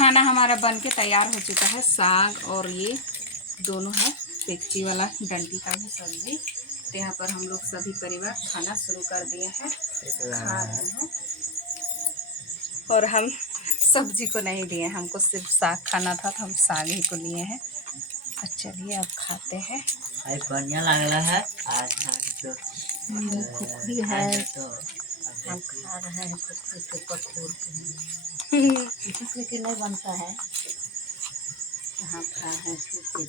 खाना हमारा बन के तैयार हो चुका है। साग और ये दोनों है पेक्ची वाला डंडी का भी सब्जी। तो यहाँ पर हम लोग सभी परिवार खाना शुरू कर दिए हैं, खा रहे हैं। और हम सब्जी को नहीं लिए, हमको सिर्फ साग खाना था तो हम साग ही को लिए हैं। तो चलिए अब खाते हैं। बढ़िया लग रहा है। आज तो खुखरी है तो हम खा रहे हैं। खुखरी के पकौड़ खुखरी के नहीं बनता है, यहाँ खा है छूट के।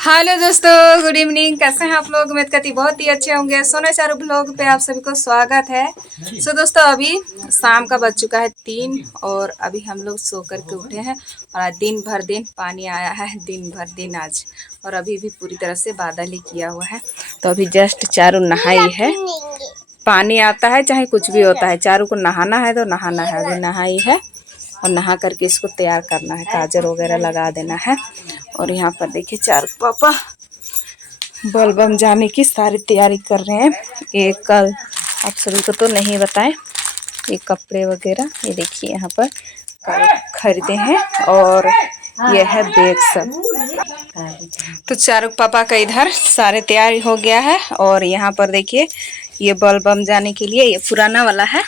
हेलो दोस्तों, गुड इवनिंग। कैसे हैं आप लोग? उम्मीद करती बहुत ही अच्छे होंगे। सोना चारू ब्लॉग पे आप सभी को स्वागत है। दोस्तों अभी शाम का बज चुका है 3 और अभी हम लोग सो कर के उठे हैं। और आज दिन भर पानी आया है, दिन भर आज। और अभी भी पूरी तरह से बादल ही किया हुआ है। तो अभी जस्ट चारू नहाई है। पानी आता है चाहे कुछ भी होता है, चारू को नहाना है तो नहाना है। अभी नहाई है और नहा करके इसको तैयार करना है, काजल वगैरह लगा देना है। और यहाँ पर देखिए चारू पापा बोलबम जाने की सारी तैयारी कर रहे हैं। ये कल आप सभी को तो नहीं बताएं, ये कपड़े वगैरह ये देखिए यहाँ पर कल खरीदे हैं। और ये है बैग सब। तो चारू पापा का इधर सारे तैयारी हो गया है। और यहाँ पर देखिए ये बोलबम जाने के लिए ये पुराना वाला है,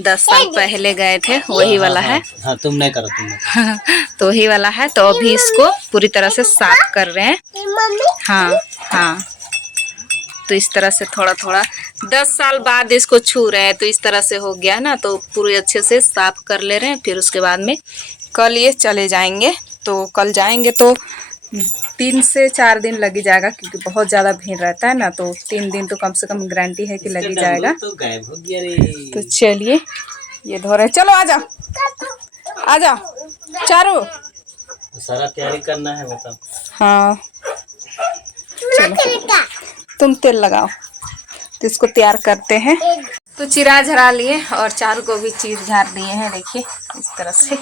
10 साल पहले गए थे वही वाला है। हाँ, तुम नहीं करो तुम तो वही वाला है। तो अभी इसको पूरी तरह से साफ कर रहे हैं। हाँ हाँ, तो इस तरह से थोड़ा थोड़ा 10 साल बाद इसको छू रहे हैं, तो इस तरह से हो गया ना। तो पूरे अच्छे से साफ कर ले रहे हैं। फिर उसके बाद में कल ये चले जाएंगे। तो कल जाएंगे तो 3 से 4 दिन लग ही जाएगा, क्योंकि बहुत ज़्यादा भीड़ रहता है ना। तो 3 दिन तो कम से कम गारंटी है कि लग ही जाएगा। तो गायब हो गया रे। तो चलिए ये धो रहे, चलो आ जाओ आ जाओ चारू, सारा तैयारी करना है मतलब। हाँ चलो तुम तेल लगाओ तो इसको तैयार करते हैं। तो चिरा झरा लिए और चारू को भी चीर झाड़ दिए हैं। देखिए इस तरह से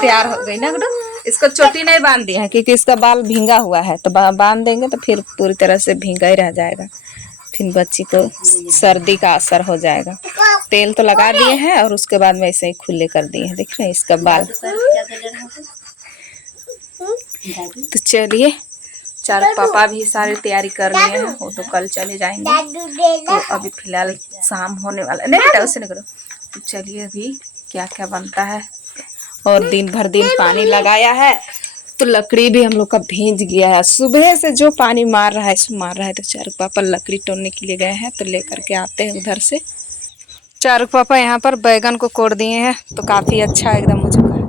तैयार हो गई ना। इसको चोटी नहीं बांध दिया है क्योंकि इसका बाल भींगा हुआ है, तो बांध देंगे तो फिर पूरी तरह से भींगा ही रह जाएगा। फिर बच्ची को सर्दी का असर हो जाएगा। तेल तो लगा दिए हैं और उसके बाद में ऐसे ही खुले कर दिए हैं। देख रहे हैं इसका बाल। तो चलिए चारू पापा भी सारी तैयारी कर लिए हैं, वो तो कल चले जाएंगे। तो अभी फिलहाल शाम होने वाला नहीं बेटा, उससे नहीं करो। तो चलिए अभी क्या क्या बनता है। और दिन पानी लगाया है तो लकड़ी भी हम लोग का भींज गया है। सुबह से जो पानी मार रहा है तो चारू पापा लकड़ी तोड़ने के लिए गए हैं, तो लेकर के आते हैं उधर से। चारू पापा यहाँ पर बैगन को कोड़ दिए हैं, तो काफ़ी अच्छा एकदम हो चुका है।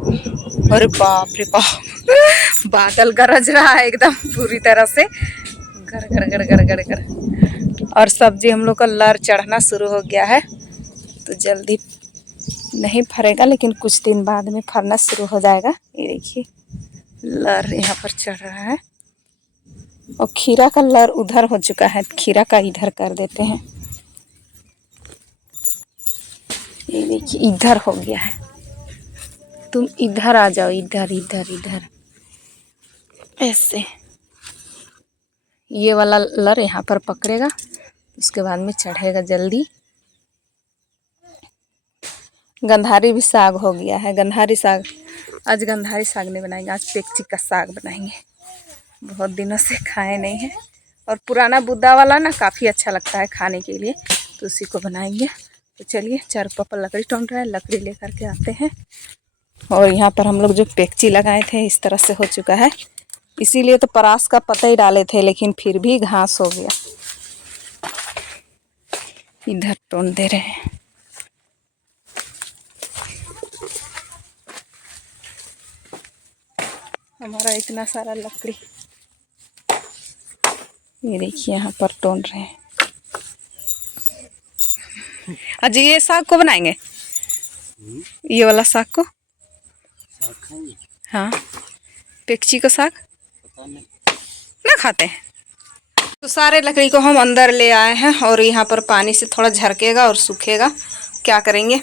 अरे बाप रे बाप, बादल गरज रहा है एकदम पूरी तरह से, गर गर गर गर गर गर। और सब्जी हम लोग का लर चढ़ना शुरू हो गया है। तो जल्दी नहीं फरेगा, लेकिन कुछ दिन बाद में फरना शुरू हो जाएगा। ये देखिए लर यहाँ पर चढ़ रहा है। और खीरा का लर उधर हो चुका है, खीरा का इधर कर देते हैं। ये देखिए इधर हो गया है, तुम इधर आ जाओ, इधर इधर इधर ऐसे। ये वाला लर यहाँ पर पकड़ेगा, उसके बाद में चढ़ेगा जल्दी। गंधारी भी साग हो गया है। गंधारी साग आज गंधारी साग नहीं बनाएंगे, आज पेक्ची का साग बनाएंगे। बहुत दिनों से खाए नहीं हैं। और पुराना बुद्धा वाला ना काफ़ी अच्छा लगता है खाने के लिए, तो उसी को बनाएंगे। तो चलिए चारू पापा लकड़ी तोड़ रहे हैं, लकड़ी लेकर के आते हैं। और यहाँ पर हम लोग जो पेक्ची लगाए थे इस तरह से हो चुका है, इसीलिए तो परास का पत्ता ही डाले थे, लेकिन फिर भी घास हो गया। इधर तोड़ दे रहे हैं। हमारा इतना सारा लकड़ी, ये देखिए यहाँ पर तोड़ रहे हैं। आज ये साग को बनाएंगे, ये वाला साग को। हाँ पेक्ची का साग ना खाते हैं। तो सारे लकड़ी को हम अंदर ले आए हैं और यहाँ पर पानी से थोड़ा झरकेगा और सूखेगा, क्या करेंगे।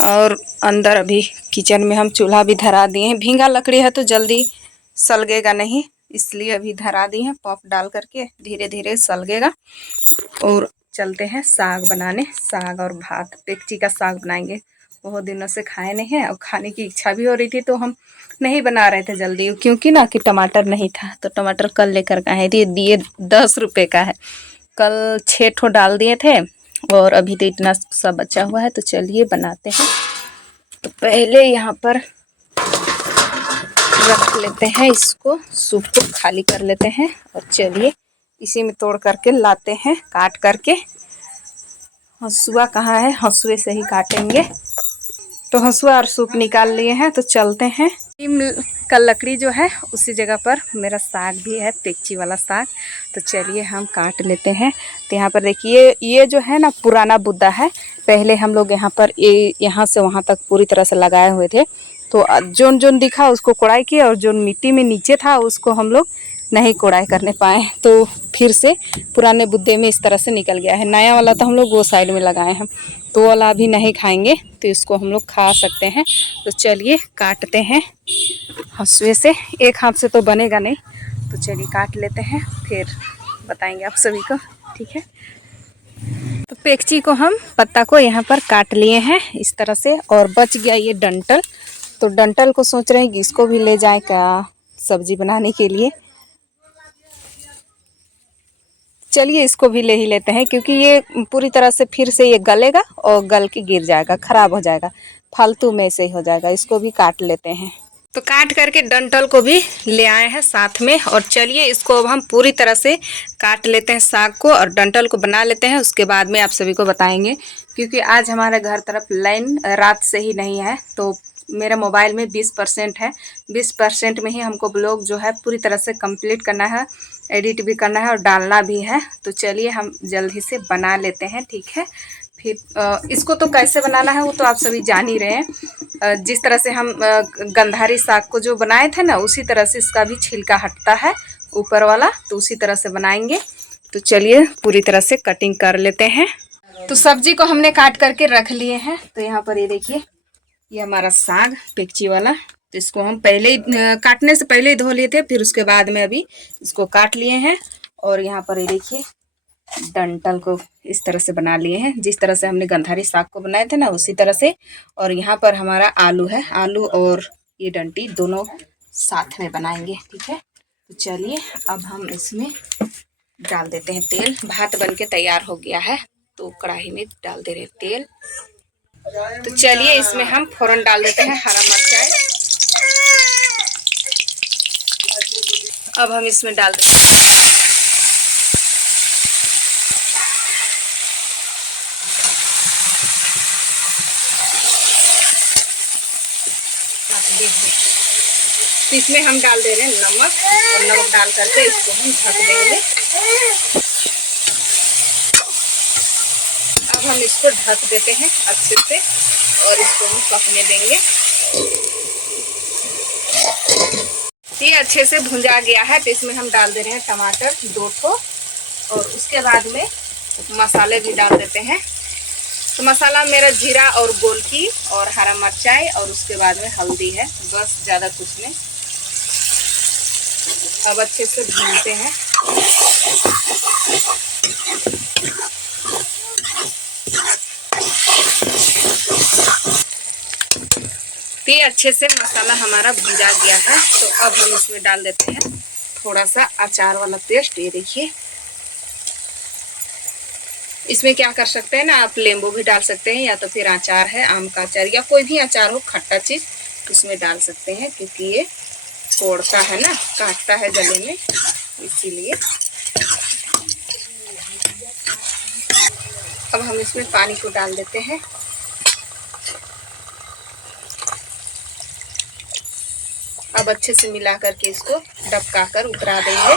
और अंदर अभी किचन में हम चूल्हा भी धरा दिए हैं। भींगा लकड़ी है तो जल्दी सलगेगा नहीं, इसलिए अभी धरा दिए हैं। पॉप डाल करके धीरे धीरे सलगेगा। और चलते हैं साग बनाने। साग और भात, पेक्ची का साग बनाएंगे। बहुत दिनों से खाए नहीं हैं और खाने की इच्छा भी हो रही थी, तो हम नहीं बना रहे थे जल्दी, क्योंकि ना कि टमाटर नहीं था। तो टमाटर कल लेकर के आए थे, दिए 10 रुपये का है। कल 6 ठो डाल दिए थे और अभी तो इतना सा बचा हुआ है। तो चलिए बनाते हैं। तो पहले यहाँ पर रख लेते हैं इसको, सूप को खाली कर लेते हैं और चलिए इसी में तोड़ करके लाते हैं, काट करके। हंसुआ कहाँ है? हंसुए से ही काटेंगे। तो हंसुआ और सूप निकाल लिए हैं, तो चलते हैं। नीम का लकड़ी जो है उसी जगह पर मेरा साग भी है, पेक्ची वाला साग। तो चलिए हम काट लेते हैं। तो यहाँ पर देखिए, ये जो है ना पुराना बुद्धा है। पहले हम लोग यहाँ पर यहाँ से वहाँ तक पूरी तरह से लगाए हुए थे। तो जोन जोन दिखा उसको कोड़ाई किया और जो मिट्टी में नीचे था उसको हम लोग नहीं कोड़ाई करने पाए। तो फिर से पुराने बुद्धे में इस तरह से निकल गया है। नया वाला तो हम लोग वो साइड में लगाए हैं, तो वाला अभी नहीं खाएंगे, तो इसको हम लोग खा सकते हैं। तो चलिए काटते हैं हंसुए से। एक हाथ से तो बनेगा नहीं, तो चलिए काट लेते हैं, फिर बताएंगे आप सभी को, ठीक है। तो पेक्ची को हम पत्ता को यहाँ पर काट लिए हैं इस तरह से, और बच गया ये डंठल। तो डंठल को सोच रहे हैं कि इसको भी ले जाए क्या सब्जी बनाने के लिए। चलिए इसको भी ले ही लेते हैं, क्योंकि ये पूरी तरह से फिर से ये गलेगा और गल के गिर जाएगा, खराब हो जाएगा, फालतू में से ही हो जाएगा। इसको भी काट लेते हैं। तो काट करके डंठल को भी ले आए हैं साथ में, और चलिए इसको अब हम पूरी तरह से काट लेते हैं साग को, और डंठल को बना लेते हैं। उसके बाद में आप सभी को बताएंगे, क्योंकि आज हमारे घर तरफ लाइन रात से ही नहीं है। तो मेरा मोबाइल में 20% है, 20% में ही हमको ब्लॉग जो है पूरी तरह से कंप्लीट करना है, एडिट भी करना है और डालना भी है। तो चलिए हम जल्दी से बना लेते हैं, ठीक है। फिर इसको तो कैसे बनाना है वो तो आप सभी जान ही रहे हैं। जिस तरह से हम गंधारी साग को जो बनाए थे ना, उसी तरह से इसका भी छिलका हटता है ऊपर वाला, तो उसी तरह से बनाएंगे। तो चलिए पूरी तरह से कटिंग कर लेते हैं। तो सब्जी को हमने काट करके रख लिए हैं। तो यहाँ पर ये देखिए, ये हमारा साग पेक्ची वाला। तो इसको हम पहले ही काटने से पहले ही धो लिए थे, फिर उसके बाद में अभी इसको काट लिए हैं। और यहाँ पर ये देखिए, डंठल को इस तरह से बना लिए हैं, जिस तरह से हमने गंधारी साग को बनाए थे ना, उसी तरह से। और यहाँ पर हमारा आलू है, आलू और ये डंटी दोनों साथ में बनाएंगे, ठीक है। तो चलिए अब हम इसमें डाल देते हैं तेल। भात बन के तैयार हो गया है, तो कढ़ाई में डाल दे रहे हैं तेल। तो चलिए इसमें हम फोरन डाल देते हैं हरा मिर्चाई। अब हम इसमें डाल देते हैं तो इसमें हम डाल दे रहे हैं नमक, और नमक डाल करके इसको हम ढक देंगे। अब हम इसको ढक देते हैं अच्छे से, और इसको हम पकने देंगे। ये अच्छे से भुंजा गया है, तो इसमें हम डाल दे रहे हैं टमाटर 2 ठो, और उसके बाद में मसाले भी डाल देते हैं। तो मसाला मेरा जीरा और गोलकी और हरा मिर्चाई, और उसके बाद में हल्दी है, बस, ज़्यादा कुछ नहीं। अब अच्छे से भूनते हैं। ये अच्छे से मसाला हमारा भुजा गया है। तो अब हम इसमें डाल देते हैं थोड़ा सा अचार वाला पेस्ट। ये देखिए, इसमें क्या कर सकते हैं ना, आप नींबू भी डाल सकते हैं, या तो फिर अचार है, आम का अचार या कोई भी अचार हो, खट्टा चीज़ इसमें डाल सकते हैं, क्योंकि ये तोड़ता है ना, काटता है गले में, इसीलिए। अब हम इसमें पानी को डाल देते हैं। अब अच्छे से मिला करके इसको डबका कर उतरा देंगे।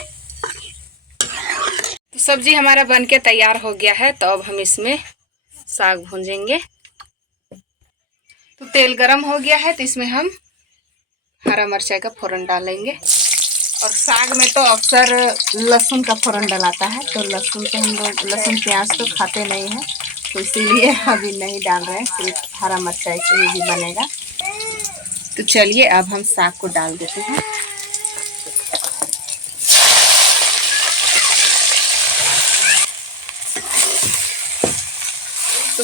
तो सब्जी हमारा बनके तैयार हो गया है। तो अब हम इसमें साग भूंजेंगे। तो तेल गरम हो गया है, तो इसमें हम हरा मिर्चाई का फोरन डालेंगे। और साग में तो अक्सर लहसुन का फोरन डलाता है, तो लहसुन तो हम लोग लहसुन प्याज तो खाते नहीं हैं, तो इसीलिए अभी नहीं डाल रहे हैं, सिर्फ हरा मिर्चाई से भी बनेगा। तो चलिए अब हम साग को डाल देते हैं।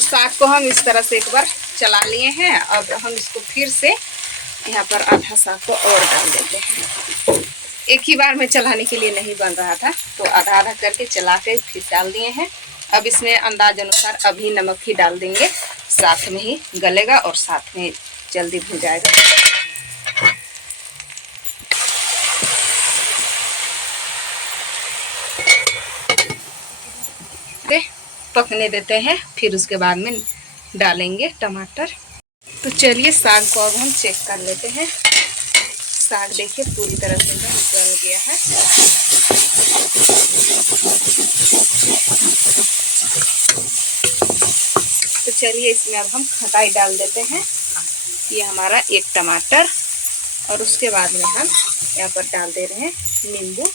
साग को हम इस तरह से एक बार चला लिए हैं। अब हम इसको फिर से यहाँ पर आधा साग को और डाल देते हैं। एक ही बार में चलाने के लिए नहीं बन रहा था, तो आधा आधा करके चला के फिर डाल दिए हैं। अब इसमें अंदाज अनुसार अभी नमक ही डाल देंगे, साथ में ही गलेगा और साथ में जल्दी भुन जाएगा। पकने देते हैं, फिर उसके बाद में डालेंगे टमाटर। तो चलिए साग को अब हम चेक कर लेते हैं। साग देखिए पूरी तरह से गल गया है। तो चलिए इसमें अब हम खटाई डाल देते हैं। ये हमारा एक टमाटर, और उसके बाद में हम यहाँ पर डाल दे रहे हैं नींबू।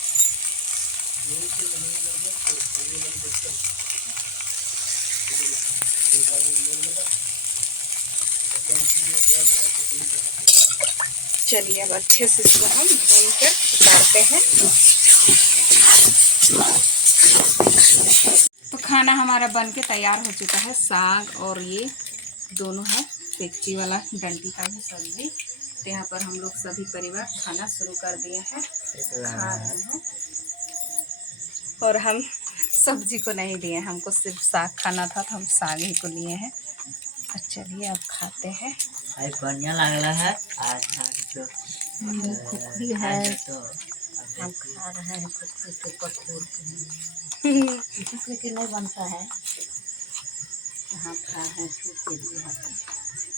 चलिए अब अच्छे से इसको हम भून कर उतारते हैं। तो खाना हमारा बन के तैयार हो चुका है। साग और ये दोनों है पेक्ची वाला डंडी का भी सब्जी। तो यहाँ पर हम लोग सभी परिवार खाना शुरू कर दिए हैं, खा रहे हैं। और हम सब्जी को नहीं लिए, हमको सिर्फ साग खाना था तो हम साग ही को लिए हैं। चलिए अब खाते हैं। बढ़िया लग रहा है। आज तो खुखरी है, तो हम खा रहे हैं खुखरी के पकौड़ के। खुखरी के नहीं बनता है, यहाँ खा है छूट के लिए।